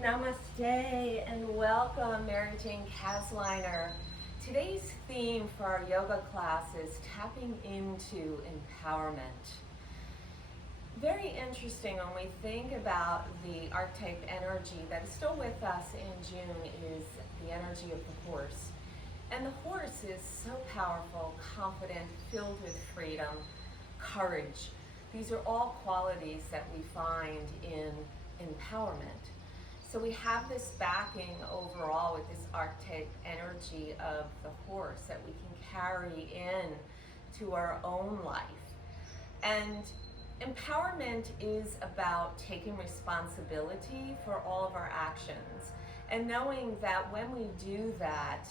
Namaste and welcome, Mary Jane Casliner. Today's theme for our yoga class is tapping into empowerment. Very interesting when we think about the archetype energy that is still with us in June is the energy of the horse. And the horse is so powerful, confident, filled with freedom, courage. These are all qualities that we find in empowerment. So we have this backing overall with this archetype energy of the horse that we can carry in to our own life. And empowerment is about taking responsibility for all of our actions and knowing that when we do that,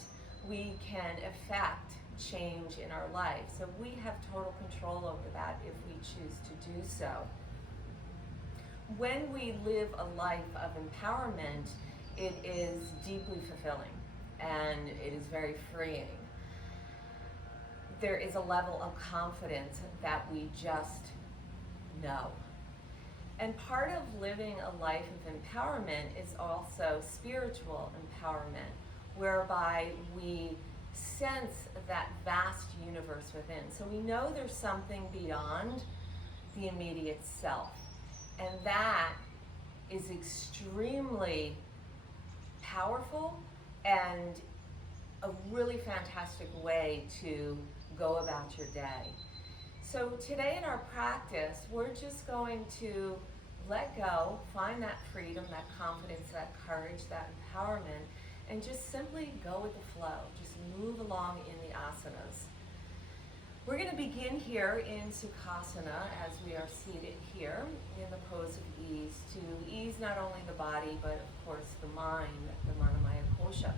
we can affect change in our life. So we have total control over that if we choose to do so. When we live a life of empowerment, it is deeply fulfilling and it is very freeing. There is a level of confidence that we just know. And part of living a life of empowerment is also spiritual empowerment, whereby we sense that vast universe within. So we know there's something beyond the immediate self. And that is extremely powerful and a really fantastic way to go about your day. So today in our practice, we're just going to let go, find that freedom, that confidence, that courage, that empowerment, and just simply go with the flow. Just move along in the asanas. We're going to begin here in Sukhasana as we are seated here in the pose of ease to ease not only the body but of course the mind, the Manamaya Kosha.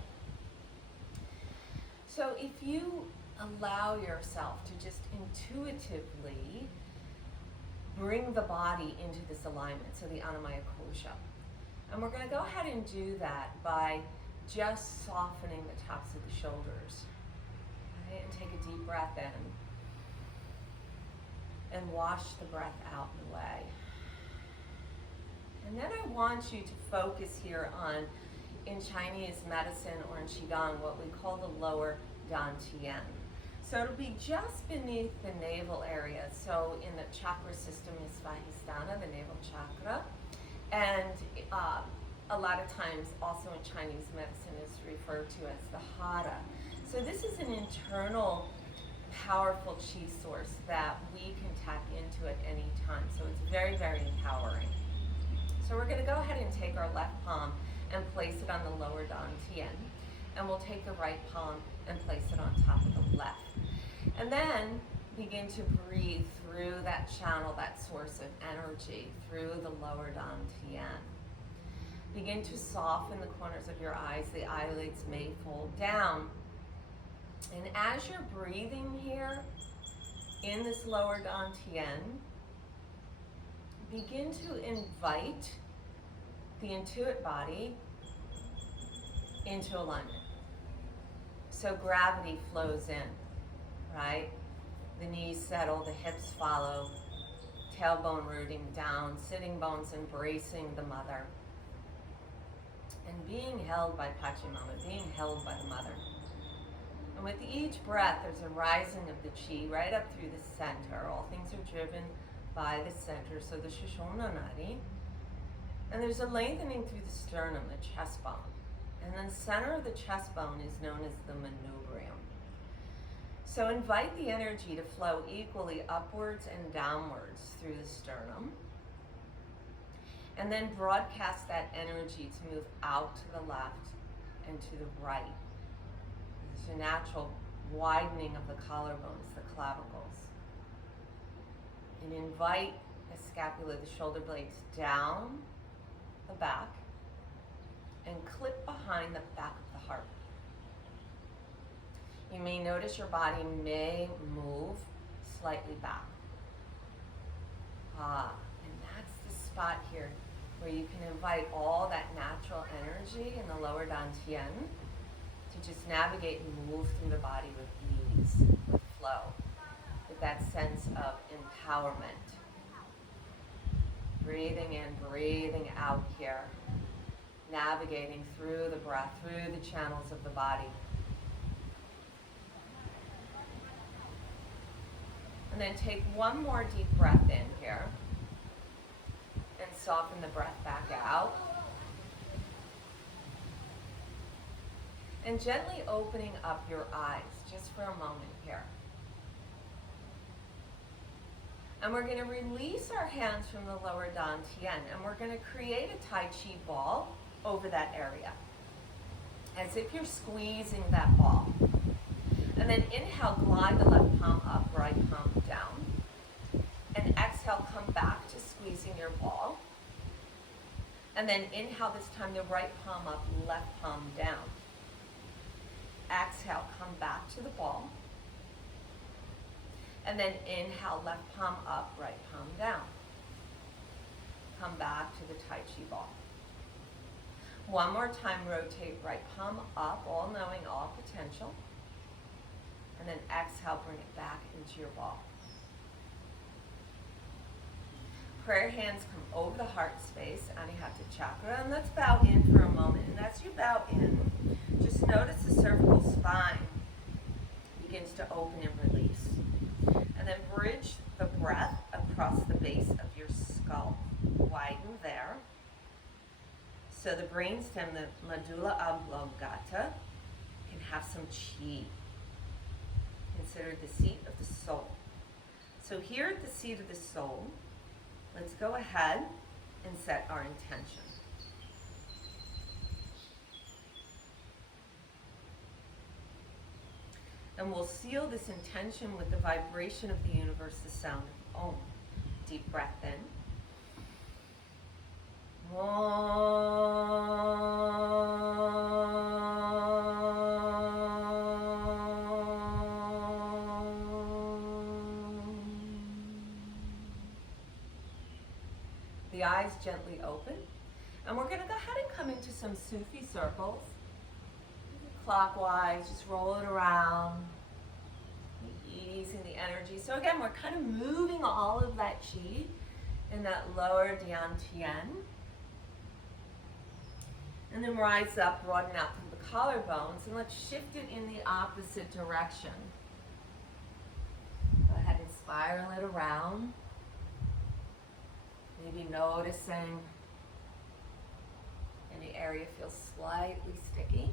So if you allow yourself to just intuitively bring the body into this alignment, so the Annamaya Kosha. And we're going to go ahead and do that by just softening the tops of the shoulders. Right? And take a deep breath in. And wash the breath out and away. And then I want you to focus here on, in Chinese medicine or in Qigong, what we call the lower dantian. So it'll be just beneath the navel area. So in the chakra system is Svadhisthana, the navel chakra. And a lot of times also in Chinese medicine is referred to as the hara. So this is an internal powerful chi source that we can tap into at any time. So it's very, very empowering. So we're going to go ahead and take our left palm and place it on the lower dantian. And we'll take the right palm and place it on top of the left. And then begin to breathe through that channel, that source of energy, through the lower dantian. Begin to soften the corners of your eyes. The eyelids may fold down. And as you're breathing here in this lower dantian, begin to invite the intuit body into alignment. So gravity flows in, right? The knees settle, the hips follow, tailbone rooting down, sitting bones embracing the mother, and being held by Pachamama, being held by the mother. And with each breath, there's a rising of the chi right up through the center. All things are driven by the center, so the Sushumna Nadi. And there's a lengthening through the sternum, the chest bone. And then the center of the chest bone is known as the manubrium. So invite the energy to flow equally upwards and downwards through the sternum. And then broadcast that energy to move out to the left and to the right. There's a natural widening of the collarbones, the clavicles. And invite the scapula, the shoulder blades down the back and clip behind the back of the heart. You may notice your body may move slightly back. And that's the spot here where you can invite all that natural energy in the lower dantian to just navigate and move through the body with ease, with flow, with that sense of empowerment. Breathing in, breathing out here. navigating through the breath, through the channels of the body. And then take one more deep breath in here and soften the breath back out. And gently opening up your eyes just for a moment here. And we're going to release our hands from the lower dantian, and we're going to create a Tai Chi ball over that area, as if you're squeezing that ball. And then inhale, glide the left palm up, right palm down. And exhale, come back to squeezing your ball. And then inhale this time, the right palm up, left palm down. Exhale, come back to the ball. And then inhale, left palm up, right palm down. Come back to the Tai Chi ball. One more time, rotate right palm up, all knowing, all potential. And then exhale, bring it back into your ball. Prayer hands come over the heart space, Anahata chakra, and let's bow in for a moment. And as you bow in, just notice the cervical spine begins to open and release. And then bridge the breath across the base of your skull. Widen there. So the brainstem, the medulla oblongata, can have some chi. Considered the seat of the soul. So here at the seat of the soul, let's go ahead and set our intention. And we'll seal this intention with the vibration of the universe, the sound of Om. Deep breath in. The eyes gently open. And we're going to go ahead and come into some Sufi circles. Clockwise, just roll it around, easing the energy. So again, we're kind of moving all of that chi in that lower dantian. And then rise up, broaden out through the collarbones, and let's shift it in the opposite direction. Go ahead and spiral it around. Maybe noticing any area feels slightly sticky.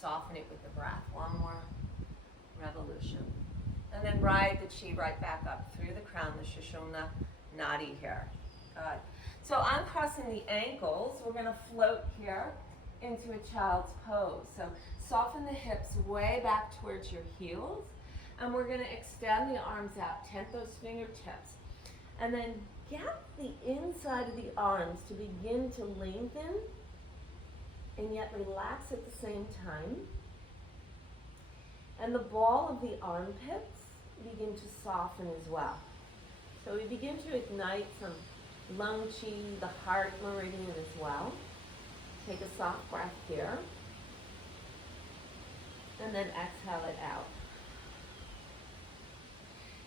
Soften it with the breath. One more revolution. And then ride the chi right back up through the crown, the Sushumna Nadi here. Good. So uncrossing the ankles, we're going to float here into a child's pose. So soften the hips way back towards your heels. And we're going to extend the arms out, tent those fingertips. And then get the inside of the arms to begin to lengthen and yet relax at the same time. And the ball of the armpits begin to soften as well. So we begin to ignite some lung chi, the heart meridian as well. Take a soft breath here. And then exhale it out.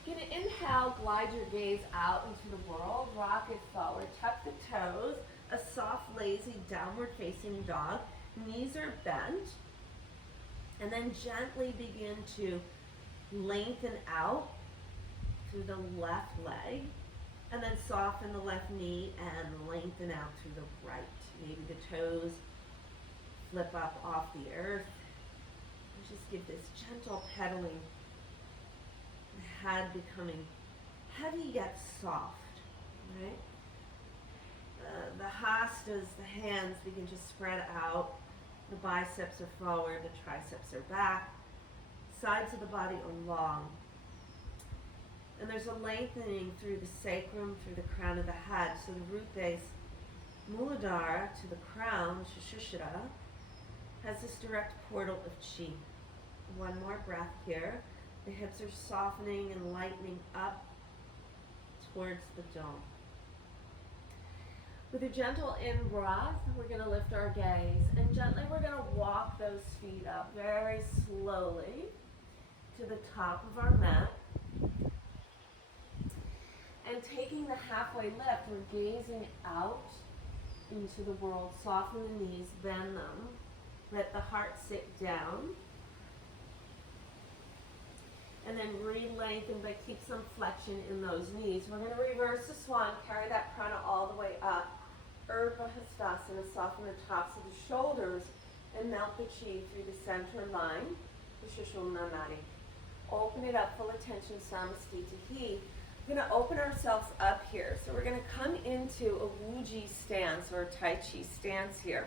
You're going to inhale, glide your gaze out into the world, rock it forward, tuck the toes, a soft, lazy, downward facing dog. Knees are bent. And then gently begin to lengthen out through the left leg. And then soften the left knee and lengthen out through the right. Maybe the toes flip up off the earth. And just give this gentle pedaling. The head becoming heavy yet soft, right? The hastas, the hands begin to spread out. The biceps are forward, the triceps are back. Sides of the body are long. And there's a lengthening through the sacrum, through the crown of the head. So the root base, Muladhara, to the crown, Shashushra, has this direct portal of chi. One more breath here. The hips are softening and lightening up towards the dome. With a gentle in-breath, we're going to lift our gaze, and gently we're going to walk those feet up very slowly to the top of our mat. And taking the halfway lift, we're gazing out into the world. Soften the knees, bend them. Let the heart sit down. And then re-lengthen, but keep some flexion in those knees. We're going to reverse the swan, carry that prana all the way up. Urdhva Hastasana, soften the tops of the shoulders and melt the chi through the center line, the Sushumna Nadi. Open it up, full attention, Samastitihi. We're going to open ourselves up here. So we're going to come into a Wuji stance or a Tai Chi stance here.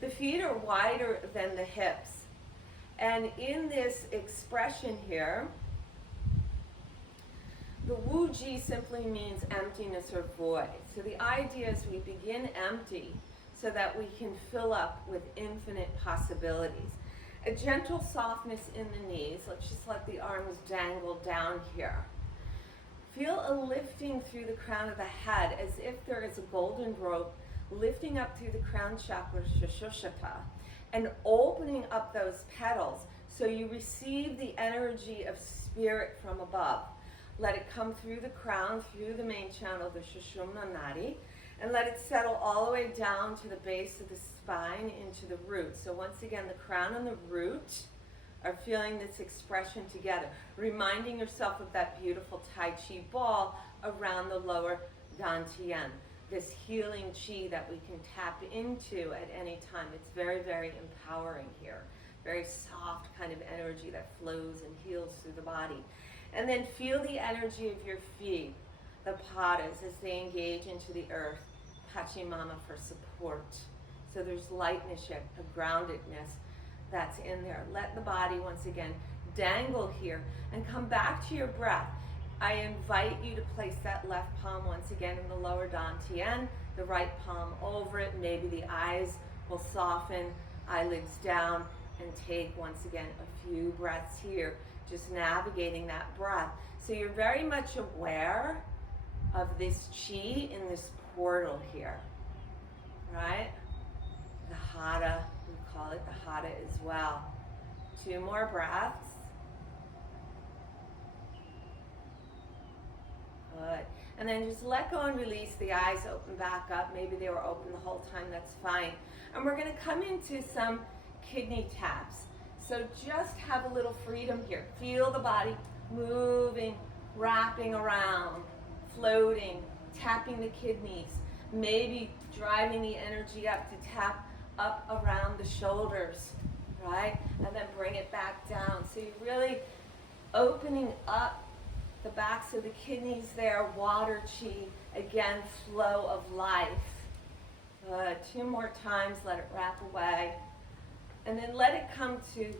The feet are wider than the hips. And in this expression here, the Wu Ji simply means emptiness or void. So the idea is we begin empty so that we can fill up with infinite possibilities. A gentle softness in the knees. Let's just let the arms dangle down here. Feel a lifting through the crown of the head as if there is a golden rope lifting up through the crown chakra, Shashushata, and opening up those petals so you receive the energy of spirit from above. Let it come through the crown, through the main channel, the Sushumna Nadi, and let it settle all the way down to the base of the spine into the root. So once again, the crown and the root are feeling this expression together, reminding yourself of that beautiful Tai Chi ball around the lower Dantian, this healing chi that we can tap into at any time. It's very, very empowering here. Very soft kind of energy that flows and heals through the body. And then feel the energy of your feet, the padas, as they engage into the earth. Pachimama for support. So there's lightness, a groundedness that's in there. Let the body, once again, dangle here and come back to your breath. I invite you to place that left palm once again in the lower Dantian, the right palm over it. Maybe the eyes will soften, eyelids down, and take, once again, a few breaths here, just navigating that breath. So you're very much aware of this chi in this portal here, right? The hada, we call it the hada as well. 2 more breaths. Good. And then just let go and release. The eyes open back up. Maybe they were open the whole time, that's fine. And we're going to come into some kidney taps. So just have a little freedom here. Feel the body moving, wrapping around, floating, tapping the kidneys, maybe driving the energy up to tap up around the shoulders, right? And then bring it back down. So you're really opening up the backs of the kidneys there, water chi, again, flow of life. 2 more times, let it wrap away. And then let it come to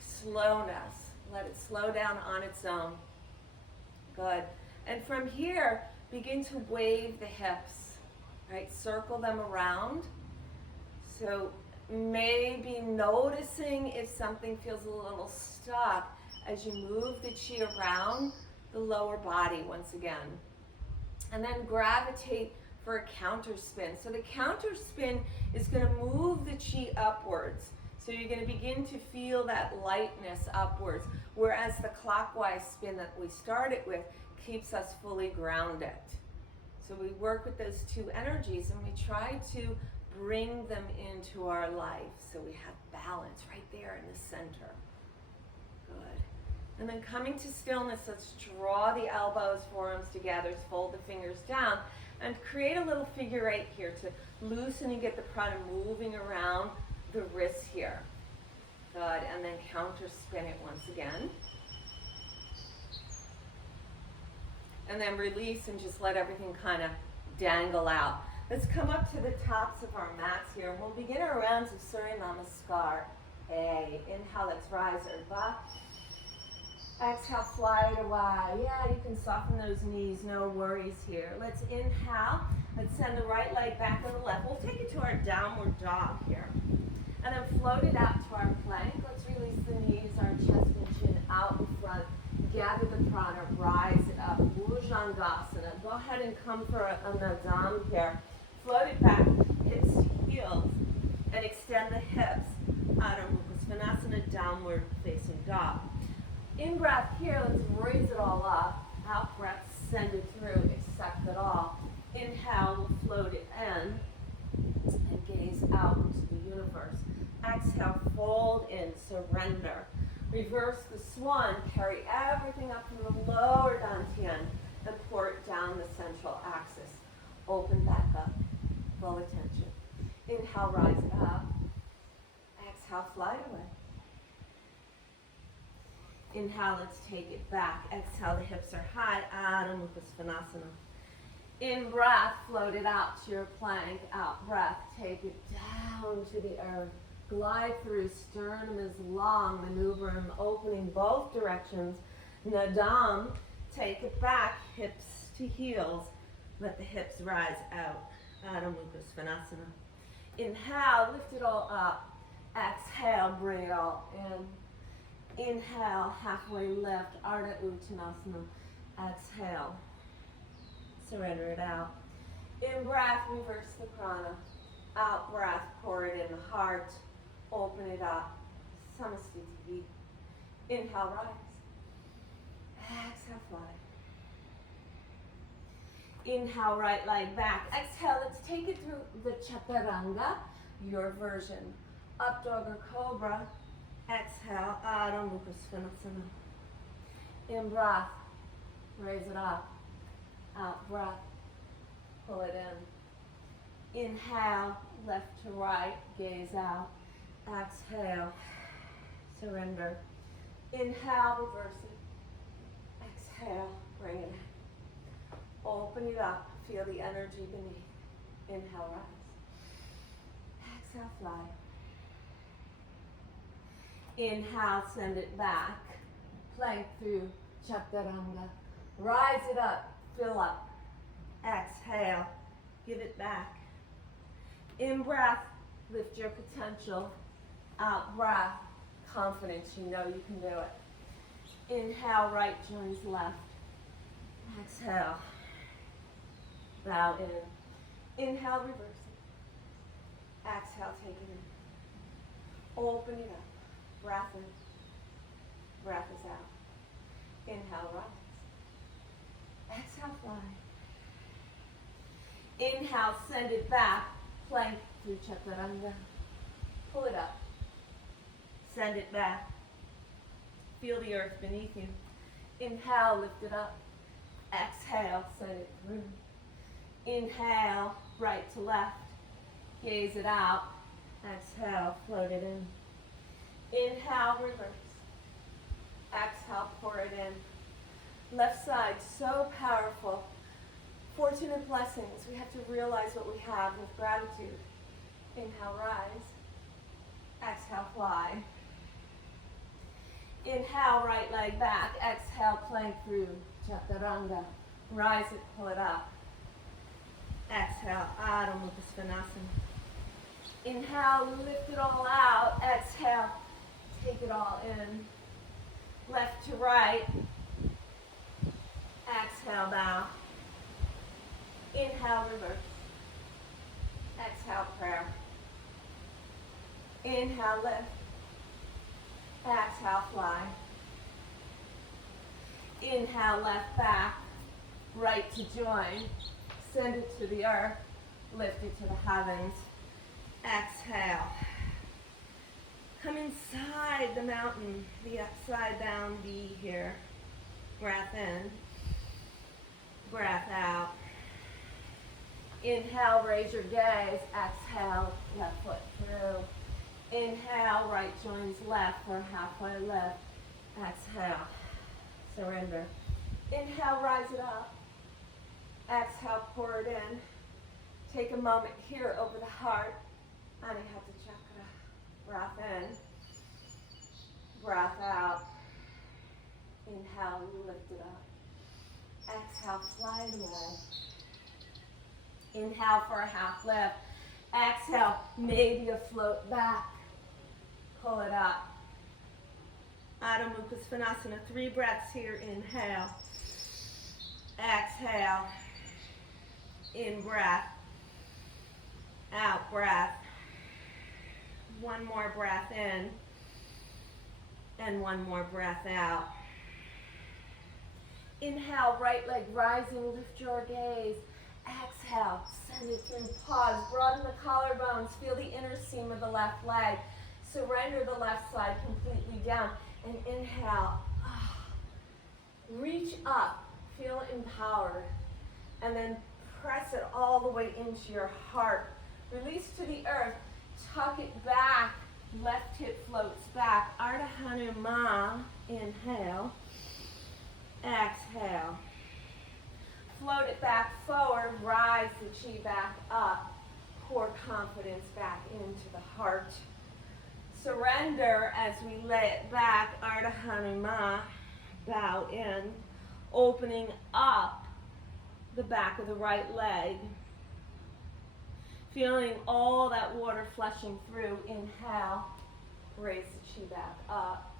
slowness. Let it slow down on its own. Good. And from here, begin to wave the hips, right? Circle them around. So maybe noticing if something feels a little stuck as you move the chi around the lower body once again. And then gravitate for a counter spin. So the counter spin is going to move the chi upwards. So you're going to begin to feel that lightness upwards, whereas the clockwise spin that we started with keeps us fully grounded. So we work with those 2 energies and we try to bring them into our life so we have balance right there in the center. Good. And then coming to stillness, let's draw the elbows, forearms together, fold the fingers down, and create a little figure 8 here to loosen and get the prana moving around the wrists here. Good, and then counter spin it once again. And then release and just let everything kind of dangle out. Let's come up to the tops of our mats here, and we'll begin our rounds of Surya Namaskar. Hey, inhale, let's rise, Urdhva. Exhale, fly it away. Yeah, you can soften those knees, no worries here. Let's inhale. Let's send the right leg back on the left. We'll take it to our downward dog here. And then float it out to our plank. Let's release the knees, our chest and chin out in front. Gather the prana, rise it up. Bhujangasana. Go ahead and come for a nadam here. Float it back, hips to heels, and extend the hips. Adho Mukha Svanasana, downward facing dog. In breath here, let's raise it all up. Out breath, send it through, accept it all. Inhale, we'll float it in. out into the universe. Exhale, fold in, surrender. Reverse the swan, carry everything up from the lower dantian and pour it down the central axis. Open back up, full attention. Inhale, rise it up. Exhale, fly it away. Inhale, let's take it back. Exhale, the hips are high. Adho Mukha Svanasana. In breath, float it out to your plank. Out breath, take it down to the earth. Glide through, sternum is long. Maneuver in opening both directions. Nadam, take it back, hips to heels. Let the hips rise out. Adho Mukha Svanasana. Inhale, lift it all up. Exhale, bring it all in. Inhale, halfway lift, Ardha Uttanasana. Exhale, surrender it out. In breath, reverse the prana. Out breath, pour it in the heart. Open it up. Samastiti. Inhale, rise. Exhale, fly. Inhale, right leg back. Exhale, let's take it through the Chaturanga, your version. Up dog or cobra. Exhale, Adho Mukha Svanasana. In breath, raise it up. Out breath, pull it in. Inhale, left to right, gaze out. Exhale, surrender. Inhale, reverse it. Exhale, bring it in. Open it up, feel the energy beneath. Inhale, rise. Exhale, fly. Inhale, send it back. Plank through Chaturanga. Rise it up, fill up. Exhale, give it back. In breath, lift your potential. Out breath, confidence, you know you can do it. Inhale, right joins left. Exhale, bow in. Inhale, reverse it. Exhale, take it in. Open it up. Breath in. Breath is out. Inhale, rise. Exhale, fly. Inhale, send it back. Plank through Chaturanga. Pull it up. Send it back. Feel the earth beneath you. Inhale, lift it up. Exhale, send it through. Inhale, right to left. Gaze it out. Exhale, float it in. Inhale, reverse. Exhale, pour it in. Left side, so powerful. Fortunate blessings. We have to realize what we have with gratitude. Inhale, rise. Exhale, fly. Inhale, right leg back. Exhale, plank through Chaturanga. Rise it, pull it up. Exhale, Adho Mukha Svanasana. Inhale, lift it all out. Exhale, take it all in. Left to right. Exhale, bow. Inhale, reverse. Exhale, prayer. Inhale, lift. Exhale, fly. Inhale, left back. Right to join. Send it to the earth. Lift it to the heavens. Exhale. Come inside the mountain. The upside down V here. Breath in. Breath out. Inhale, raise your gaze. Exhale, left foot through. Inhale, right joins left for halfway lift. Exhale, surrender. Inhale, rise it up. Exhale, pour it in. Take a moment here over the heart. Anahata chakra. Breath in. Breath out. Inhale, lift it up. Exhale, fly it away. Inhale for a half lift. Exhale, maybe a float back. Pull it up. Adho Mukha Svanasana. 3 breaths here. Inhale. Exhale. In breath. Out breath. One more breath in. And one more breath out. Inhale, right leg rising. Lift your gaze. Exhale, send it through. Pause. Broaden the collarbones. Feel the inner seam of the left leg. Surrender the left side completely down. And inhale. Reach up. Feel empowered. And then press it all the way into your heart. Release to the earth. Tuck it back. Left hip floats back. Ardha Hanuman. Inhale. Exhale. Float it back forward. Rise the chi back up. Pour confidence back into the heart. Surrender as we lay it back. Ardha Hanuman. Bow in. Opening up the back of the right leg. Feeling all that water flushing through. Inhale. Raise the chi back up.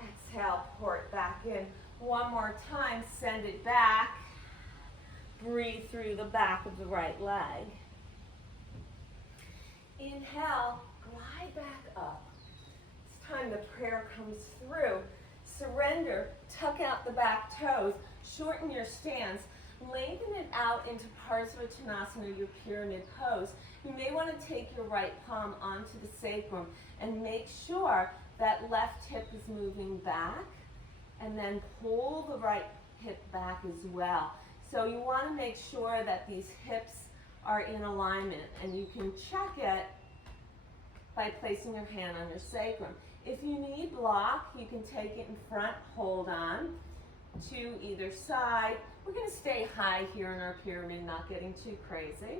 Exhale. Pour it back in. One more time. Send it back. Breathe through the back of the right leg. Inhale. Glide back up. It's time the prayer comes through. Surrender. Tuck out the back toes. Shorten your stance. Lengthen it out into Parsvottanasana, your pyramid pose. You may want to take your right palm onto the sacrum and make sure that left hip is moving back, and then pull the right hip back as well. So you want to make sure that these hips are in alignment, and you can check it by placing your hand on your sacrum. If you need block, you can take it in front, hold on to either side. We're going to stay high here in our pyramid, not getting too crazy.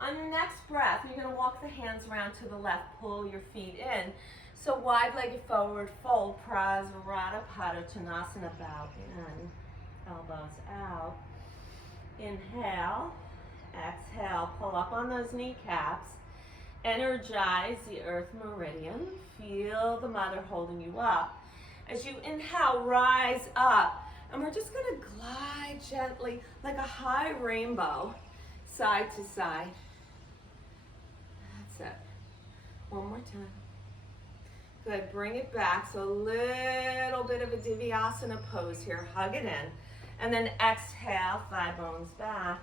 On your next breath, you're going to walk the hands around to the left, pull your feet in. So wide-legged forward fold, Prasarada Padottanasana, bow in, elbows out. Inhale, exhale, pull up on those kneecaps. Energize the earth meridian. Feel the mother holding you up. As you inhale, rise up. And we're just going to glide gently like a high rainbow, side to side. That's it. One more time. Good. Bring it back. So a little bit of a Divyasana pose here. Hug it in. And then exhale, thigh bones back.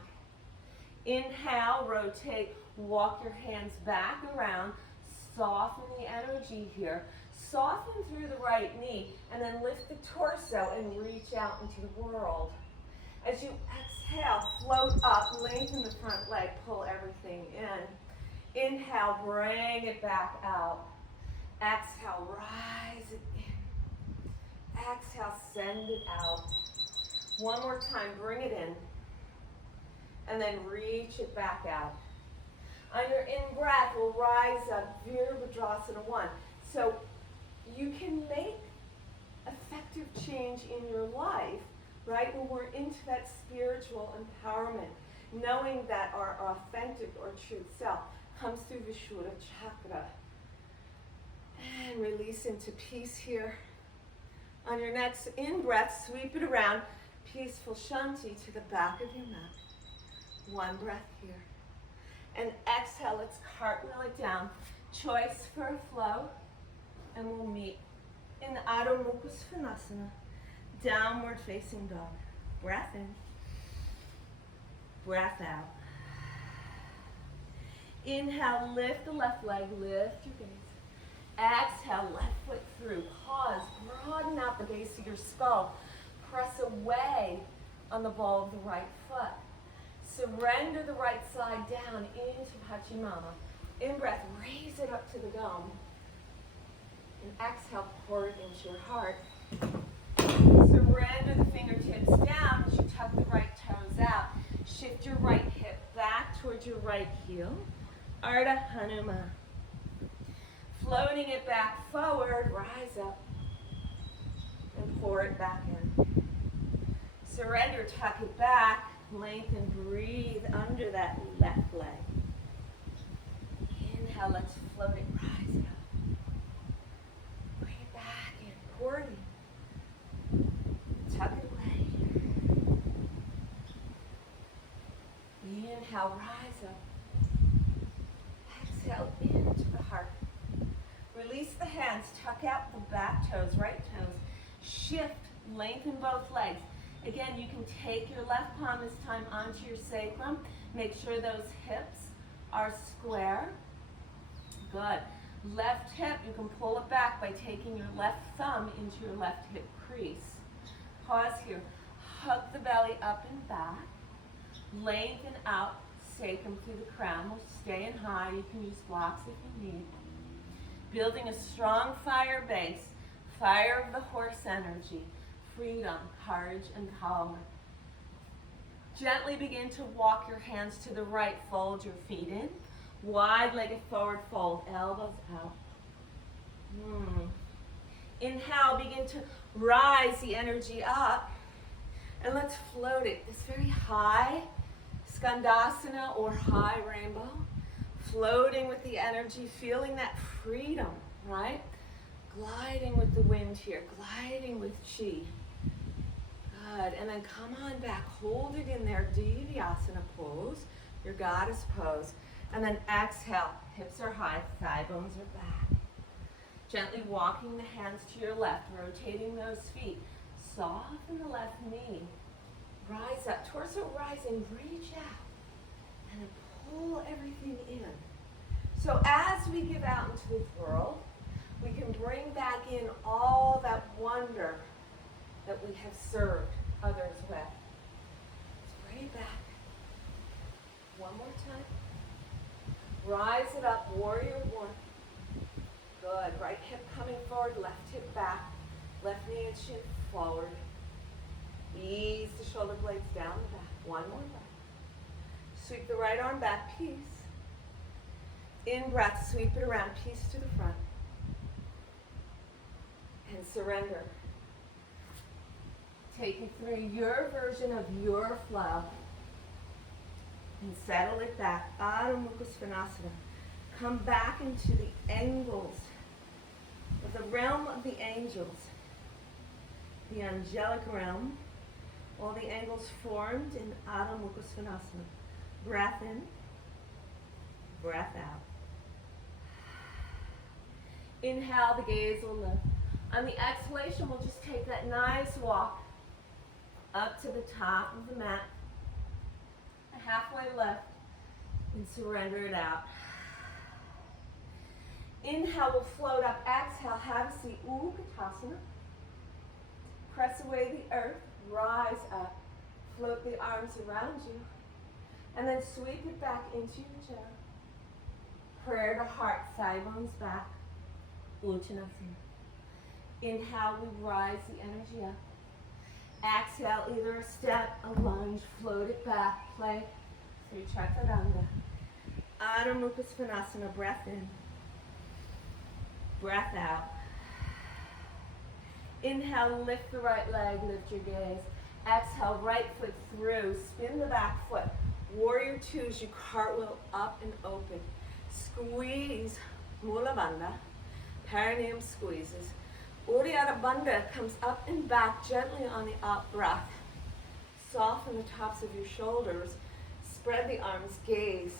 Inhale, rotate. Walk your hands back around. Soften the energy here. Soften through the right knee, and then lift the torso and reach out into the world. As you exhale, float up, lengthen the front leg, pull everything in. Inhale, bring it back out. Exhale, rise it in. Exhale, send it out. One more time, bring it in. And then reach it back out. On your in-breath, we'll rise up, Virabhadrasana 1. So you can make effective change in your life, right, when we're into that spiritual empowerment, knowing that our authentic or true self comes through Vishuddha Chakra. And release into peace here. On your next in-breath, sweep it around, peaceful Shanti to the back of your mat. One breath here. And exhale, let's cartwheel it down. Choice for a flow. And we'll meet in Adho Mukha Svanasana, downward facing dog. Breath in, breath out. Inhale, lift the left leg, lift your gaze. Exhale, left foot through. Pause, broaden out the base of your skull. Press away on the ball of the right foot. Surrender the right side down into Pachimama. In breath, raise it up to the dome. And exhale, pour it into your heart. Surrender the fingertips down as you tuck the right toes out. Shift your right hip back towards your right heel. Ardha Hanuman. Floating it back forward, rise up. And pour it back in. Surrender, tuck it back. Lengthen, breathe under that left leg. Inhale, let's float it, rise it up. Pour it in. Tuck it away. Inhale, rise up. Exhale into the heart. Release the hands, tuck out the back toes, right toes. Shift, lengthen both legs. Again, you can take your left palm this time onto your sacrum. Make sure those hips our square. Good. Left hip, you can pull it back by taking your left thumb into your left hip crease. Pause here. Hug the belly up and back. Lengthen out, sacrum through the crown. We're staying high. You can use blocks if you need. Building a strong fire base. Fire of the horse energy. Freedom, courage, and power. Gently begin to walk your hands to the right. Fold your feet in. Wide-legged forward fold. Elbows out. Inhale, begin to rise the energy up. And let's float it. This very high Skandasana or high rainbow. Floating with the energy, feeling that freedom, right? Gliding with the wind here, gliding with chi. Good, and then come on back, hold it in there, Divyasana pose, your goddess pose. And then exhale, hips are high, thigh bones are back. Gently walking the hands to your left, rotating those feet. Soften the left knee. Rise up, torso rising, reach out. And then pull everything in. So as we give out into the world, we can bring back in all that wonder that we have served others with. Spray back. One more time. Rise it up, warrior one. Good. Right hip coming forward, left hip back. Left knee and shin forward. Ease the shoulder blades down the back. One more breath. Sweep the right arm back, peace. In breath, sweep it around, peace to the front. And surrender. Take it through your version of your flow. And settle it back. Adho Mukha Svanasana. Come back into the angles of the realm of the angels. The angelic realm. All the angles formed in Adho Mukha Svanasana. Breath in. Breath out. Inhale, the gaze will lift. On the exhalation, we'll just take that nice walk up to the top of the mat. Halfway left, and surrender it out. Inhale, we'll float up. Exhale, have a seat. Utkatasana. Press away the earth, rise up. Float the arms around you. And then sweep it back into your chair. Prayer to heart, thigh bones back. Uttanasana. Inhale, we rise the energy up. Exhale, either a step, a lunge, float it back, plank through Chaturanga. Adho Mukha Svanasana, breath in. Breath out. Inhale, lift the right leg, lift your gaze. Exhale, right foot through, spin the back foot. Warrior two as you cartwheel up and open. Squeeze, Mula Bandha, perineum squeezes. Uddiyana Bandha comes up and back gently on the up breath. Soften the tops of your shoulders. Spread the arms, gaze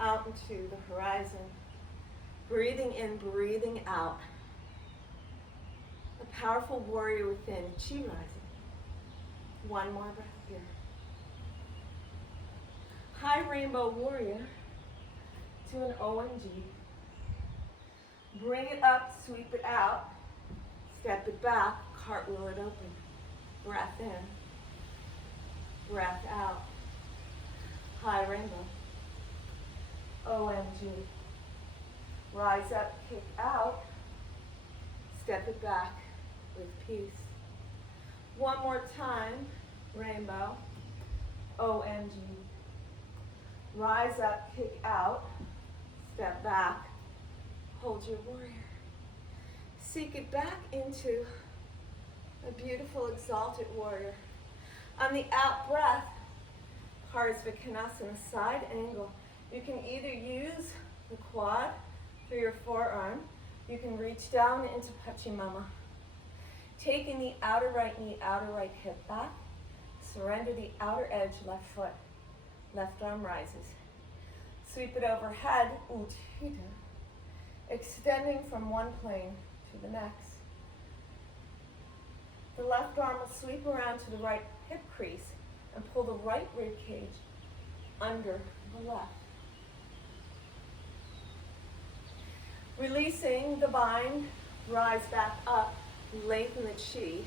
out into the horizon. Breathing in, breathing out. A powerful warrior within, chi rising. One more breath here. High rainbow warrior to an OMG. Bring it up, sweep it out. Step it back, cartwheel it open. Breath in. Breath out. High rainbow. OMG. Rise up, kick out. Step it back with peace. One more time. Rainbow. OMG. Rise up, kick out. Step back. Hold your warrior. Seek it back into a beautiful exalted warrior. On the out breath, Parsvakonasana, side angle. You can either use the quad through your forearm. You can reach down into Pachimama. Taking the outer right knee, outer right hip back. Surrender the outer edge, left foot. Left arm rises. Sweep it overhead, Utthita. Extending from one plane to the next. The left arm will sweep around to the right hip crease and pull the right rib cage under the left. Releasing the bind, rise back up, lengthen the chi.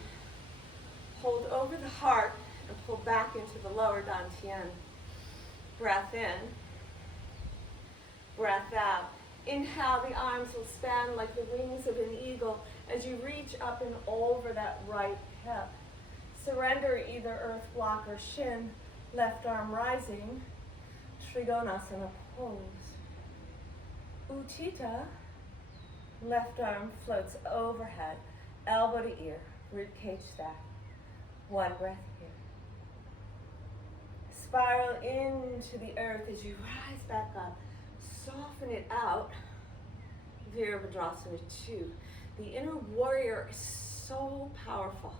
Hold over the heart and pull back into the lower dantian. Breath in, breath out. Inhale, the arms will span like the wings of an eagle as you reach up and over that right hip. Surrender either earth block or shin, left arm rising, Trikonasana pose. Utthita, left arm floats overhead, elbow to ear, rib cage stack. One breath here. Spiral into the earth as you rise back up. Soften it out. Virabhadrasana 2. The inner warrior is so powerful.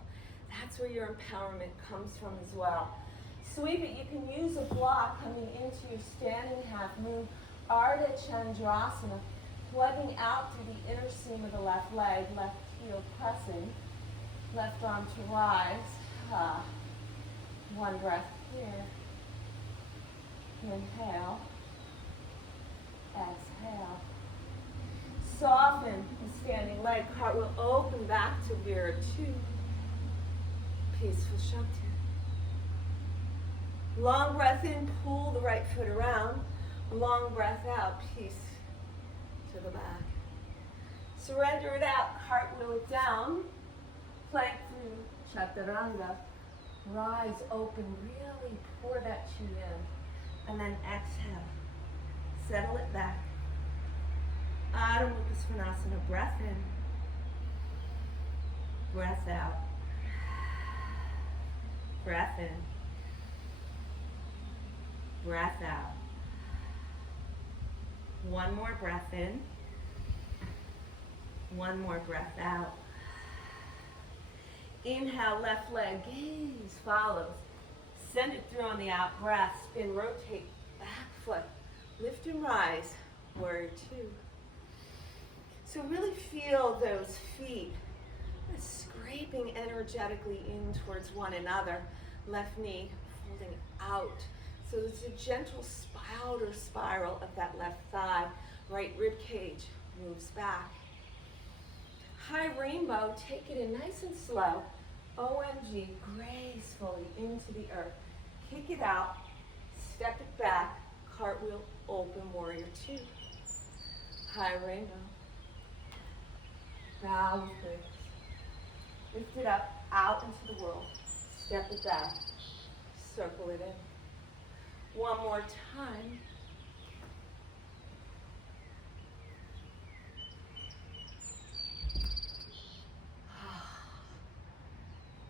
That's where your empowerment comes from as well. Sweep it. You can use a block coming into your standing half move. Ardha Chandrasana. Plugging out through the inner seam of the left leg. Left heel pressing. Left arm to rise. One breath here. Inhale. Exhale. Soften the standing leg. Cartwheel open back to Vira 2. Peaceful Shanti. Long breath in, pull the right foot around. Long breath out, peace to the back. Surrender it out, cartwheel it down. Plank through Chaturanga. Rise open, really pour that chi in. And then exhale. Settle it back. Adho Mukha Svanasana, breath in. Breath out. Breath in. Breath out. One more breath in. One more breath out. Inhale, left leg, gaze follows. Send it through on the out breath. Spin, rotate, back foot. Lift and rise, warrior 2. So really feel those feet scraping energetically in towards one another. Left knee folding out. So it's a gentle outer spiral of that left thigh. Right rib cage moves back. High rainbow, take it in nice and slow. OMG, gracefully into the earth. Kick it out, step it back, cartwheel open, warrior 2. High rainbow. Bow with grace. Lift it up, out into the world. Step it back, circle it in. One more time.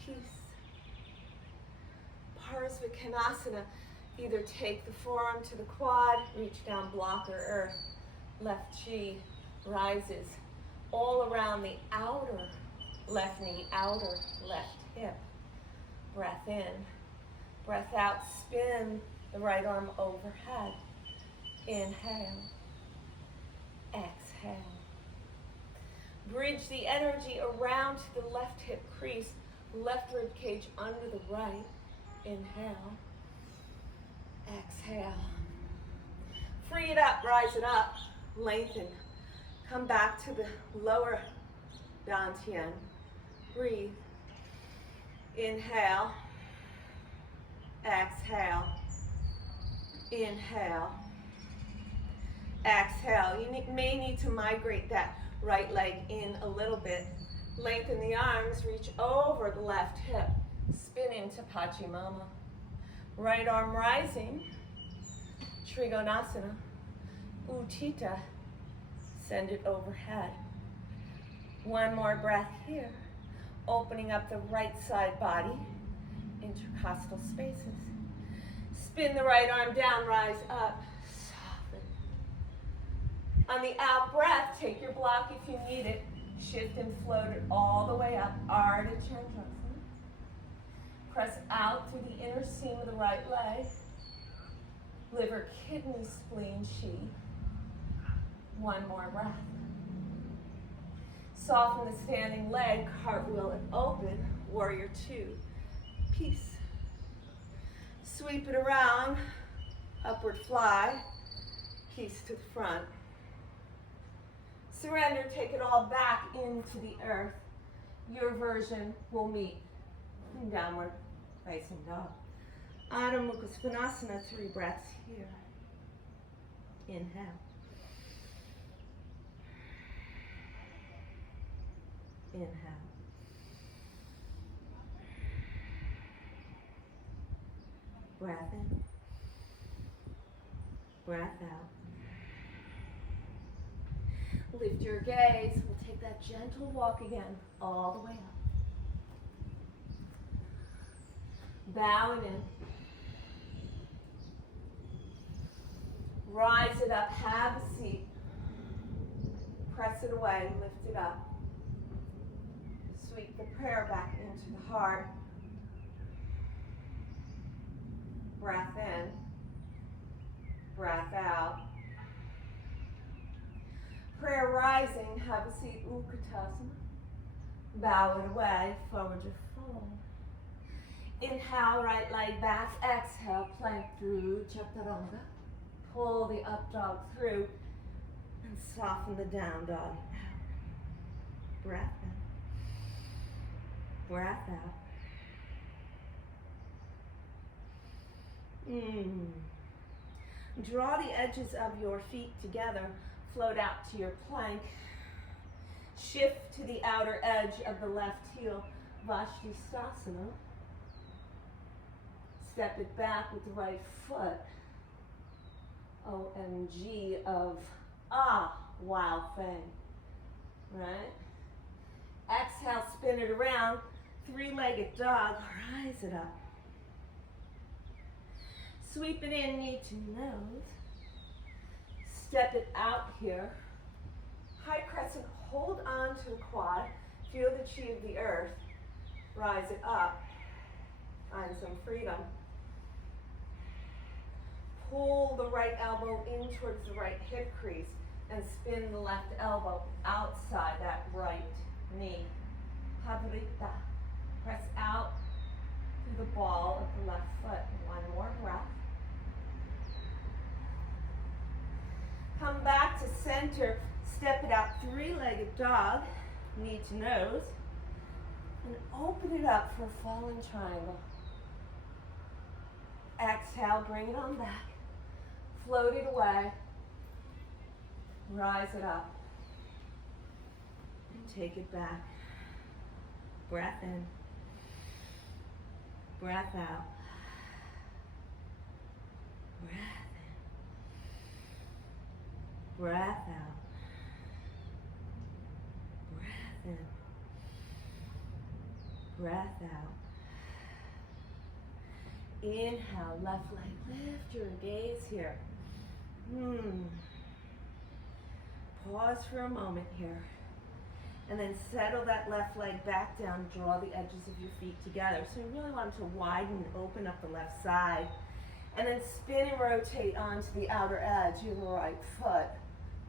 Peace. Parsvakonasana. Either take the forearm to the quad, reach down, block or earth. Left chi rises all around the outer left knee, outer left hip. Breath in. Breath out, spin the right arm overhead. Inhale. Exhale. Bridge the energy around to the left hip crease, left rib cage under the right. Inhale. Exhale. Free it up, rise it up, lengthen. Come back to the lower dantian. Breathe. Inhale. Exhale. Inhale. Exhale. You may need to migrate that right leg in a little bit. Lengthen the arms, reach over the left hip. Spin into Pachimama. Right arm rising. Trikonasana. Utthita. Send it overhead. One more breath here. Opening up the right side body. Intercostal spaces. Spin the right arm down, rise up. Soften. On the out breath, take your block if you need it. Shift and float it all the way up. Ardha Chandrasana. Press out through the inner seam of the right leg. Liver, kidney, spleen, chi. One more breath. Soften the standing leg, cartwheel it open, warrior 2. Peace. Sweep it around, upward fly, peace to the front. Surrender, take it all back into the earth. Your version will meet in downward facing dog. Adho Mukha Svanasana, 3 breaths here. Inhale. Inhale. Breath in. Breath out. Lift your gaze. We'll take that gentle walk again, all the way up. Bowing in. Rise it up, have a seat. Press it away, lift it up. Sweep the prayer back into the heart. Breath in. Breath out. Prayer rising, have a seat, Utkatasana. Bow it away, forward to fold. Inhale, right leg back. Exhale, plank through Chaturanga. Pull the up dog through and soften the down dog out. Breath in. Breath out. Draw the edges of your feet together. Float out to your plank. Shift to the outer edge of the left heel. Vashisthasana. Step it back with the right foot. OMG of wild thing. Right? Exhale, spin it around. 3-legged dog. Rise it up. Sweep it in, knee to nose. Step it out here. High crescent, hold on to the quad. Feel the chi of the earth. Rise it up. Find some freedom. Pull the right elbow in towards the right hip crease and spin the left elbow outside that right knee. Havrita. Press out through the ball of the left foot. One more breath. Come back to center. Step it out, 3-legged dog, knee to nose. And open it up for a fallen triangle. Exhale, bring it on back. Float it away. Rise it up. And take it back. Breath in. Breath out. Breath in. Breath out. Breath in. Breath out. Inhale, left leg, lift your gaze here. Pause for a moment here. And then settle that left leg back down, draw the edges of your feet together. So you really want to widen and open up the left side. And then spin and rotate onto the outer edge of the right foot,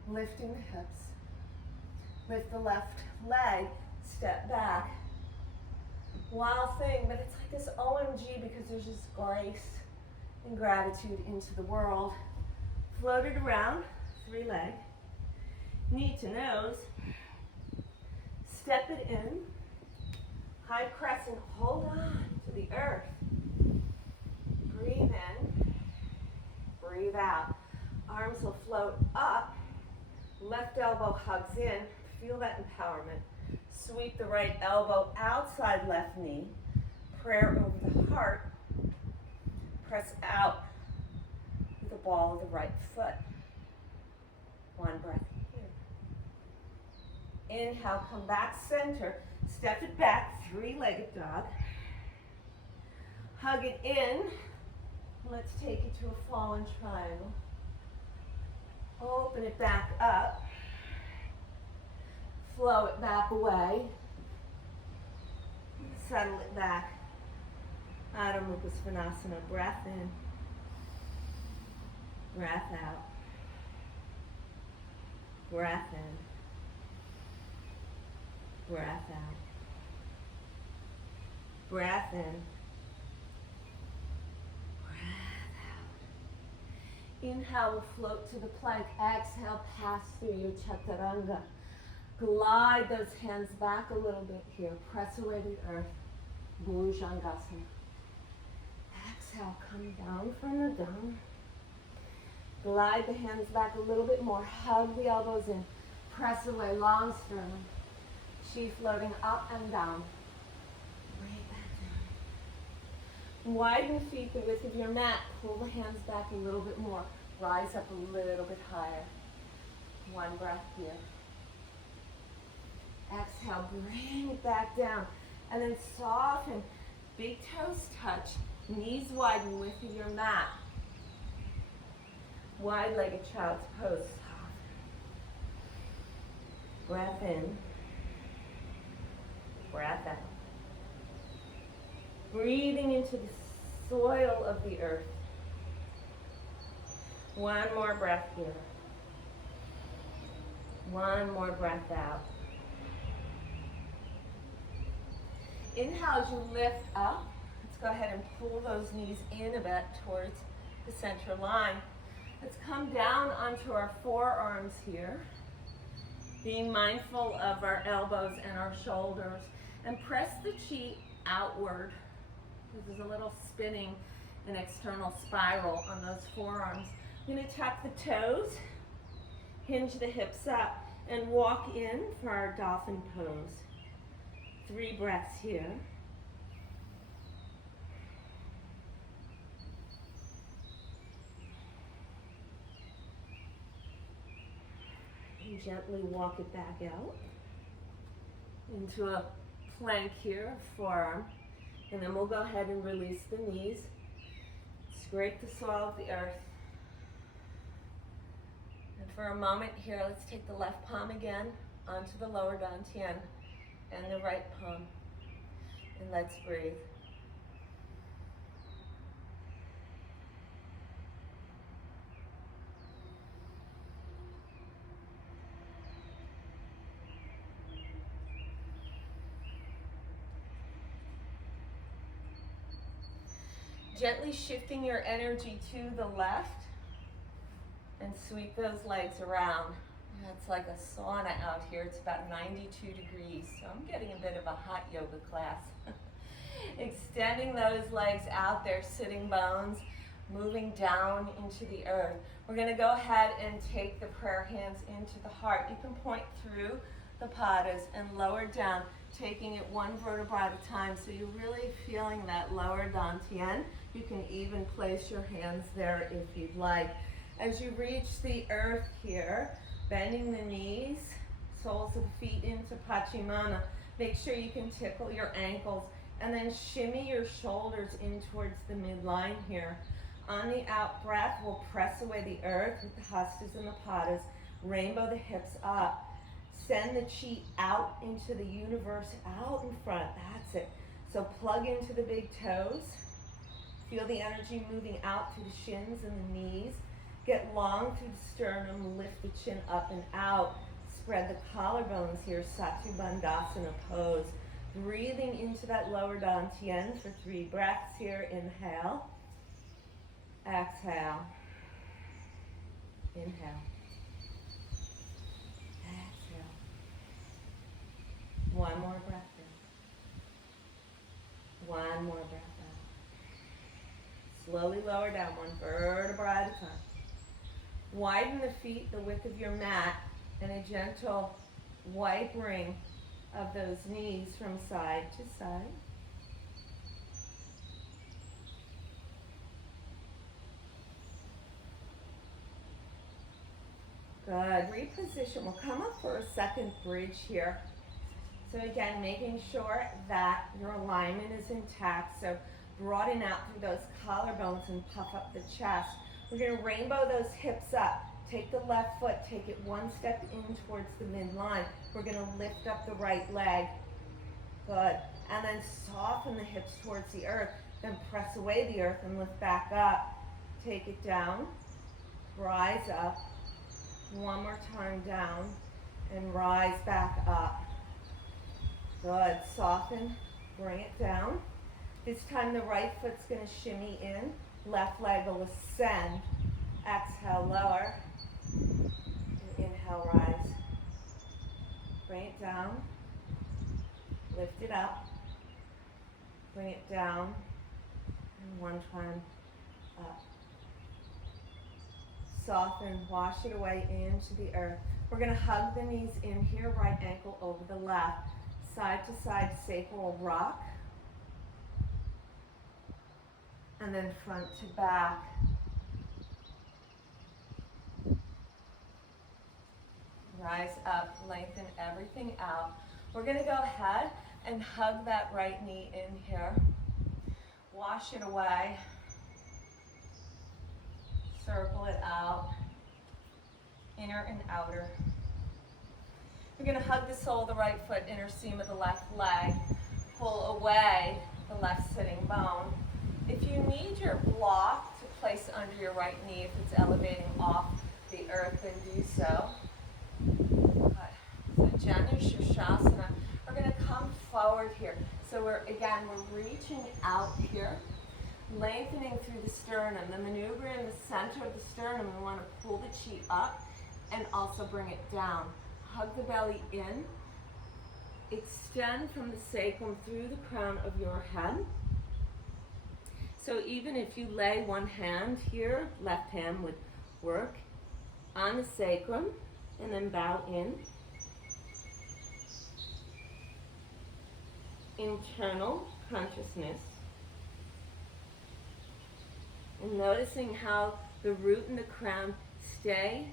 lifting the hips. Lift the left leg, step back. Wild thing, but it's like this OMG because there's just grace and gratitude into the world. Float it around, 3-leg, knee to nose. Step it in, high crescent, hold on to the earth. Breathe in, breathe out. Arms will float up, left elbow hugs in, feel that empowerment. Sweep the right elbow outside left knee, prayer over the heart. Press out with the ball of the right foot. One breath. Inhale, come back center, step it back, 3-legged dog. Hug it in. Let's take it to a fallen triangle. Open it back up. Flow it back away. Settle it back. Adho Mukha Svanasana, breath in. Breath out. Breath in. Breath out. Breath in. Breath out. Inhale, we'll float to the plank. Exhale, pass through your Chaturanga. Glide those hands back a little bit here. Press away the earth. Bhujangasana. Exhale, come down from the down. Glide the hands back a little bit more. Hug the elbows in. Press away, long sternum. Chi floating up and down. Right back down. Widen the feet the width of your mat. Pull the hands back a little bit more. Rise up a little bit higher. One breath here. Exhale, bring it back down. And then soften. Big toes touch. Knees widen, width of your mat. Wide-legged child's pose. Breath in. Breath out. Breathing into the soil of the earth. One more breath here. One more breath out. Inhale as you lift up. Let's go ahead and pull those knees in a bit towards the center line. Let's come down onto our forearms here, being mindful of our elbows and our shoulders, and press the chi outward. This is a little spinning an external spiral on those forearms. I'm going to tuck the toes, hinge the hips up, and walk in for our dolphin pose. 3 breaths here. And gently walk it back out into a plank here, forearm. And then we'll go ahead and release the knees. Scrape the soil of the earth. And for a moment here, let's take the left palm again onto the lower dantian and the right palm. And let's breathe. Gently shifting your energy to the left and sweep those legs around. It's like a sauna out here. It's about 92 degrees, so I'm getting a bit of a hot yoga class. Extending those legs out there, sitting bones, moving down into the earth. We're going to go ahead and take the prayer hands into the heart. You can point through the padas and lower down, taking it one vertebra at a time, so you're really feeling that lower dantian. You can even place your hands there if you'd like. As you reach the earth here, bending the knees, soles of the feet into Pachimana. Make sure you can tickle your ankles and then shimmy your shoulders in towards the midline here. On the out breath, we'll press away the earth with the hastas and the padas. Rainbow the hips up. Send the chi out into the universe, out in front. That's it. So plug into the big toes. Feel the energy moving out through the shins and the knees. Get long through the sternum, lift the chin up and out. Spread the collarbones here, Satya Bandhasana pose. Breathing into that lower dantian for 3 breaths here. Inhale. Exhale. Inhale. Exhale. One more breath in. One more breath out. Slowly lower down, one vertebra at a time. Widen the feet the width of your mat and a gentle wipering of those knees from side to side. Good. Reposition. We'll come up for a second bridge here. So again, making sure that your alignment is intact. So broaden out through those collarbones and puff up the chest. We're going to rainbow those hips up. Take the left foot, take it one step in towards the midline. We're going to lift up the right leg. Good. And then soften the hips towards the earth. Then press away the earth and lift back up. Take it down. Rise up. One more time down. And rise back up. Good. Soften. Bring it down. This time the right foot's going to shimmy in. Left leg will ascend. Exhale, lower. And inhale, rise. Bring Lift it up. Bring it down. And one time up. Soften, wash it away into the earth. We're going to hug the knees in here, right ankle over the left. Side to side sacral rock. And then front to back. Rise up, lengthen everything out. We're going to go ahead and hug that right knee in here. Wash it away. Circle it out. Inner and outer. We're going to hug the sole of the right foot, inner seam of the left leg. Pull away the left sitting bone. If you need your block to place under your right knee, if it's elevating off the earth, then do so. So Janu Shirshasana. We're going to come forward here. So we're reaching out here, lengthening through the sternum. The maneuver in the center of the sternum, we want to pull the chi up and also bring it down. Hug the belly in. Extend from the sacrum through the crown of your head. So even if you lay one hand here, left hand would work on the sacrum, and then bow in. Internal consciousness. And noticing how the root and the crown stay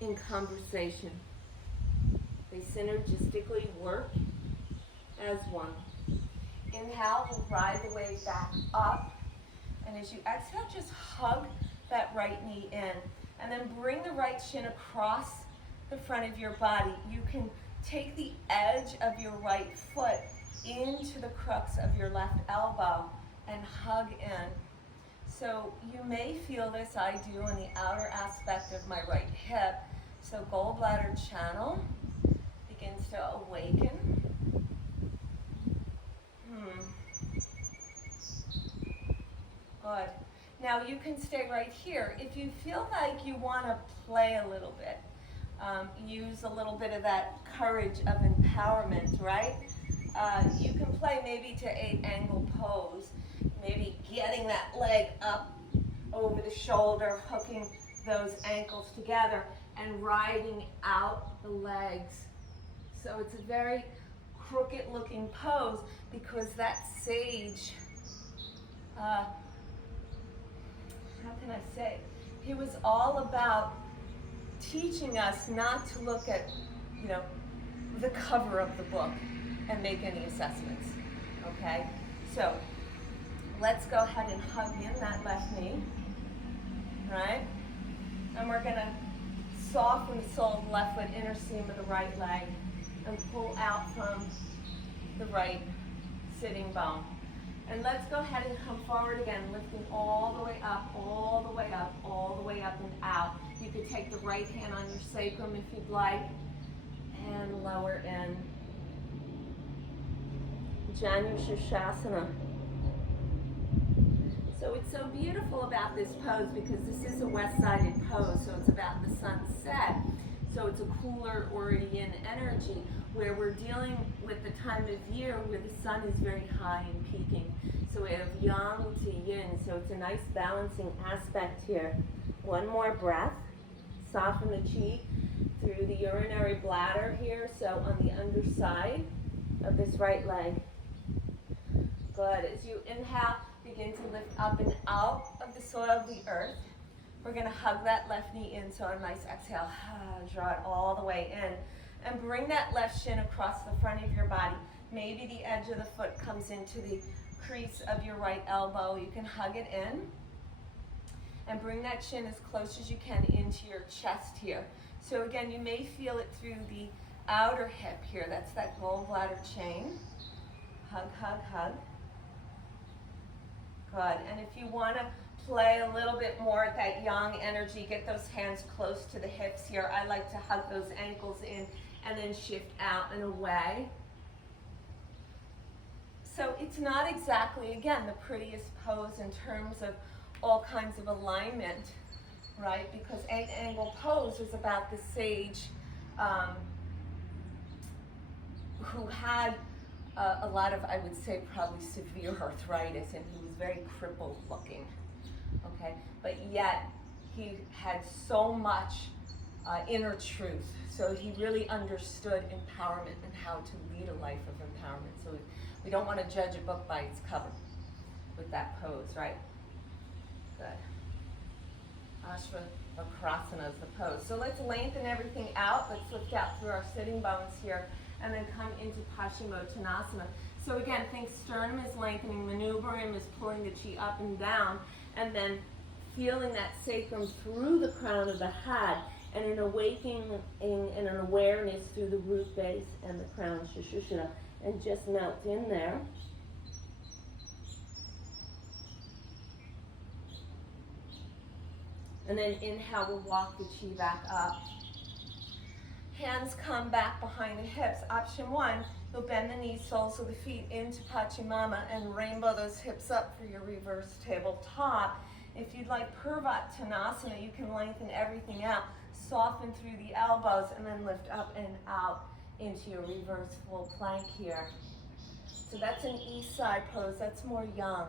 in conversation. They synergistically work as one. Inhale, we'll ride the wave back up. And as you exhale, just hug that right knee in. And then bring the right shin across the front of your body. You can take the edge of your right foot into the crux of your left elbow and hug in. So you may feel this, I do, on the outer aspect of my right hip. So gallbladder channel begins to awaken. Good. Now you can stay right here. If you feel like you want to play a little bit, use a little bit of that courage of empowerment, right? You can play maybe to 8-angle pose, maybe getting that leg up over the shoulder, hooking those ankles together and riding out the legs. So it's a very crooked looking pose because that sage, how can I say, he was all about teaching us not to look at, the cover of the book and make any assessments, okay? So let's go ahead and hug in that left knee, right? And we're gonna soften the sole of the left foot, inner seam of the right leg, and pull out from the right sitting bone. And let's go ahead and come forward again, lifting all the way up, all the way up, all the way up and out. You could take the right hand on your sacrum if you'd like, and lower in. Janu Shirshasana. So it's so beautiful about this pose because this is a west-sided pose, so it's about the sunset. So it's a cooler Oriental energy where we're dealing with the time of year where the sun is very high and peaking. So we have yang to yin, so it's a nice balancing aspect here. One more breath. Soften the chi through the urinary bladder here, so on the underside of this right leg. Good. As you inhale, begin to lift up and out of the soil of the earth. We're going to hug that left knee in, so a nice exhale. Draw it all the way in. And bring that left shin across the front of your body. Maybe the edge of the foot comes into the crease of your right elbow. You can hug it in. And bring that shin as close as you can into your chest here. So again, you may feel it through the outer hip here. That's that gallbladder chain. Hug, hug, hug. Good. And if you want to play a little bit more at that yang energy, get those hands close to the hips here. I like to hug those ankles in and then shift out and away. So it's not exactly, again, the prettiest pose in terms of all kinds of alignment, right? Because 8-angle pose is about the sage who had a lot of, I would say, probably severe arthritis, and he was very crippled looking, okay? But yet, he had so much inner truth. So he really understood empowerment and how to lead a life of empowerment. So we don't want to judge a book by its cover with that pose, right? Good. Ashvakrasana is the pose. So let's lengthen everything out. Let's lift out through our sitting bones here and then come into Paschimottanasana. So again, think sternum is lengthening, manubrium is pulling the chi up and down, and then feeling that sacrum through the crown of the head, and an awakening and an awareness through the root base and the crown Shushusthana, and just melt in there. And then inhale, we'll walk the chi back up. Hands come back behind the hips. Option one, you'll bend the knees, soles of the feet into Pachimama and rainbow those hips up for your reverse tabletop. If you'd like Purvattanasana, you can lengthen everything out, soften through the elbows, and then lift up and out into your reverse full plank here. So that's an east side pose, that's more young.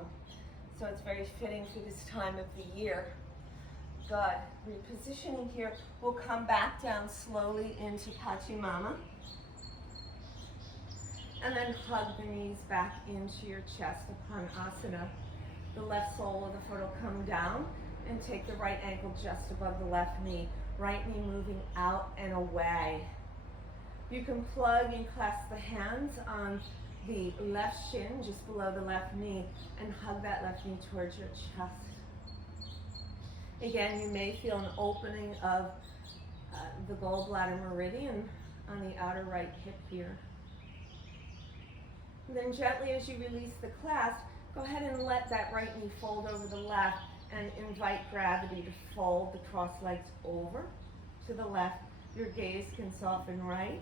So it's very fitting for this time of the year. Good. Repositioning here, we'll come back down slowly into Pachimama. And then hug the knees back into your chest upon asana. The left sole of the foot will come down and take the right ankle just above the left knee. Right knee moving out and away. You can plug and clasp the hands on the left shin just below the left knee and hug that left knee towards your chest. Again, you may feel an opening of the gallbladder meridian on the outer right hip here. And then gently as you release the clasp, go ahead and let that right knee fold over the left and invite gravity to fold the cross legs over to the left. Your gaze can soften right.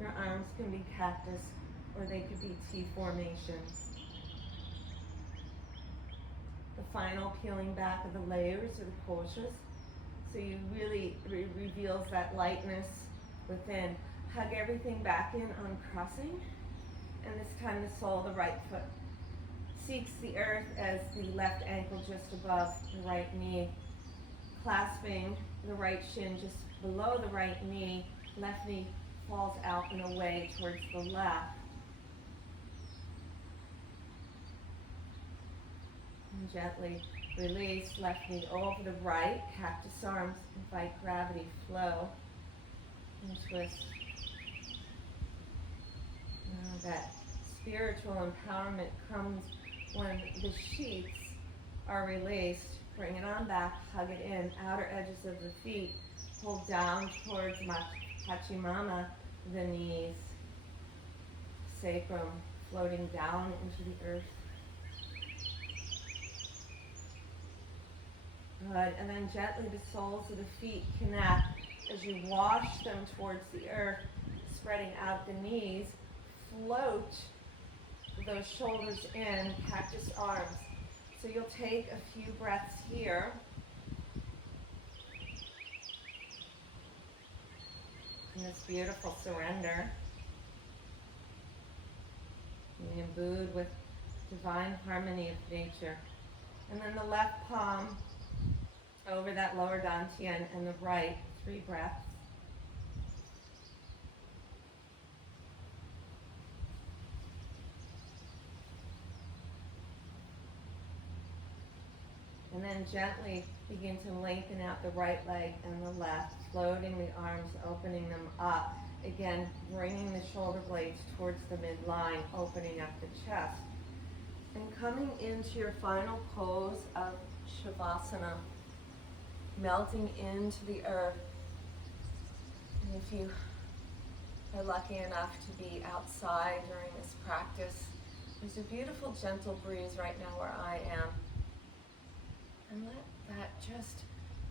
Your arms can be cactus or they could be T formation. The final peeling back of the layers or the koshas. So you really reveals that lightness within. Hug everything back in, uncrossing. And this time the sole of the right foot seeks the earth as the left ankle just above the right knee. Clasping the right shin just below the right knee. Left knee falls out and away towards the left. And gently release, left knee over the right, cactus arms, invite gravity flow, and twist. Now that spiritual empowerment comes when the sheets are released. Bring it on back, hug it in, outer edges of the feet, pull down towards Pachimama, the knees, sacrum floating down into the earth. Good, and then gently the soles of the feet connect as you wash them towards the earth, spreading out the knees, float those shoulders in, cactus arms. So you'll take a few breaths here. In this beautiful surrender. Being imbued with divine harmony of nature. And then the left palm over that lower dantian and the right, 3 breaths. And then gently begin to lengthen out the right leg and the left, floating the arms, opening them up. Again, bringing the shoulder blades towards the midline, opening up the chest. And coming into your final pose of Shavasana, melting into the earth. And if you are lucky enough to be outside during this practice, there's a beautiful gentle breeze right now where I am. And let that just,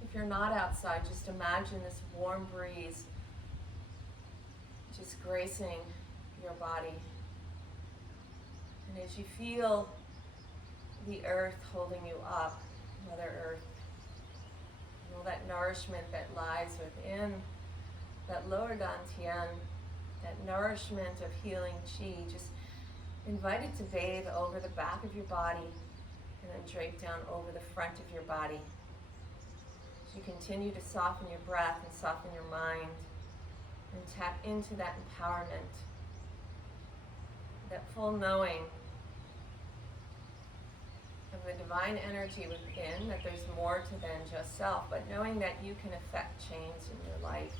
if you're not outside, just imagine this warm breeze just gracing your body. And as you feel the earth holding you up, Mother Earth, and all that nourishment that lies within that lower dantian, that nourishment of healing chi, just invite it to bathe over the back of your body and then drape down over the front of your body. As you continue to soften your breath and soften your mind and tap into that empowerment, that full knowing of the divine energy within, that there's more to than just self, but knowing that you can affect change in your life.